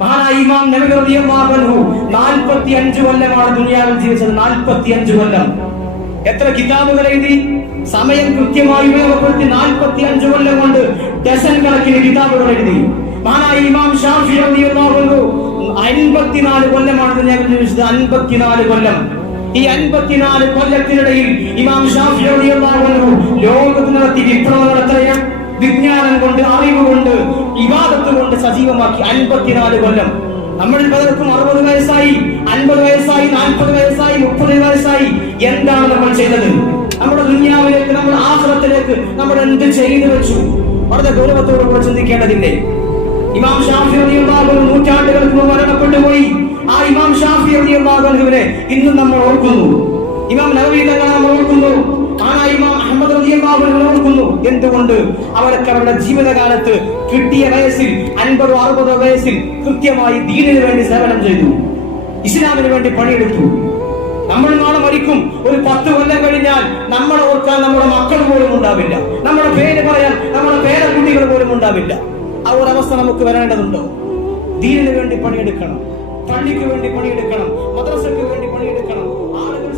മഹാനായ ഇമാം നബവി റളിയല്ലാഹു അൻഹു 45 കൊല്ലമാണ് ദുനിയാവിൽ ജീവിച്ചത്. 45 കൊല്ലം. എത്ര കിതാബുകൾ എഴുതി, സമയം കൃത്യമായി ഉപയോഗപ്പെടുത്തി 45 കൊല്ലം കൊണ്ട് ഡസൻ കണക്കിന് കിതാബുകൾ എഴുതി. മഹാനായ ഇമാം ഷാഫി റളിയല്ലാഹു അൻഹു 54 കൊല്ലമാണ് ദുനിയാവിൽ ജീവിച്ചത്. 54 കൊല്ലം. ഈ 54 കൊല്ലത്തിനിടയിൽ ഇമാം ഷാഫി റളിയല്ലാഹു അൻഹു ലോകത്ത് നടത്തി വിപ്ലവങ്ങൾ എത്രയാണ്? വിജ്ഞാനം കൊണ്ട്, അറിവ് കൊണ്ട്, ഇബാദത്ത് കൊണ്ട് സജീവമാക്കി 54 കൊല്ലം. നമ്മൾ പലർക്കും 60 വയസ്സായി, 50 വയസ്സായി, 40 വയസ്സായി, 30 വയസ്സായി. എന്താണ് നമ്മൾ ചെയ്തത്? നമ്മുടെ ദുനിയാവിലേക്ക്, നമ്മുടെ ആഖിറത്തിലേക്ക് നമ്മൾ എന്ത് ചെയ്തു വെച്ചു? വളരെ ഗൗരവത്തോടെ ചിന്തിക്കേണ്ടതില്ലേ? ഇമാം ഷാഫി റളിയല്ലാഹു അൻഹു നൂറ്റാണ്ടുകൾക്ക് മുമ്പ് മരണപ്പെട്ടു പോയി. ആ ഇമാം ഷാഫി റളിയല്ലാഹു അൻഹുവിനെ ഇന്നും നമ്മൾ ഓർക്കുന്നു. ഇമാം നവവി തങ്ങളെ നമ്മൾ ഓർക്കുന്നു. ഇമാം അഹ്മദ് റളിയല്ലാഹു അൻഹു ഓർക്കുന്നു. എന്തുകൊണ്ട്? അവർക്ക് അവരുടെ ജീവിതകാലത്ത് കിട്ടിയ വയസ്സിൽ 50-60 വയസ്സിൽ കൃത്യമായി ദീനിന് വേണ്ടി സേവനം ചെയ്തു, ഇസ്ലാമിന് വേണ്ടി പണിയെടുത്തു. നമ്മൾ നാളെ മരിക്കും. ഒരു 10 കൊല്ലം കഴിഞ്ഞാൽ നമ്മളെ ഓർക്കാൻ നമ്മുടെ മക്കൾ പോലും ഉണ്ടാവില്ല, നമ്മുടെ പേര് പറയാൻ നമ്മുടെ പേരക്കുട്ടികൾ പോലും ഉണ്ടാവില്ല. ആ ഒരു അവസ്ഥ നമുക്ക് വരേണ്ടതുണ്ടോ? ദീനിന് വേണ്ടി പണിയെടുക്കണം, പള്ളിക്ക് വേണ്ടി പണിയെടുക്കണം, മദ്രസയ്ക്ക് വേണ്ടി പണിയെടുക്കണം. ആളുകൾ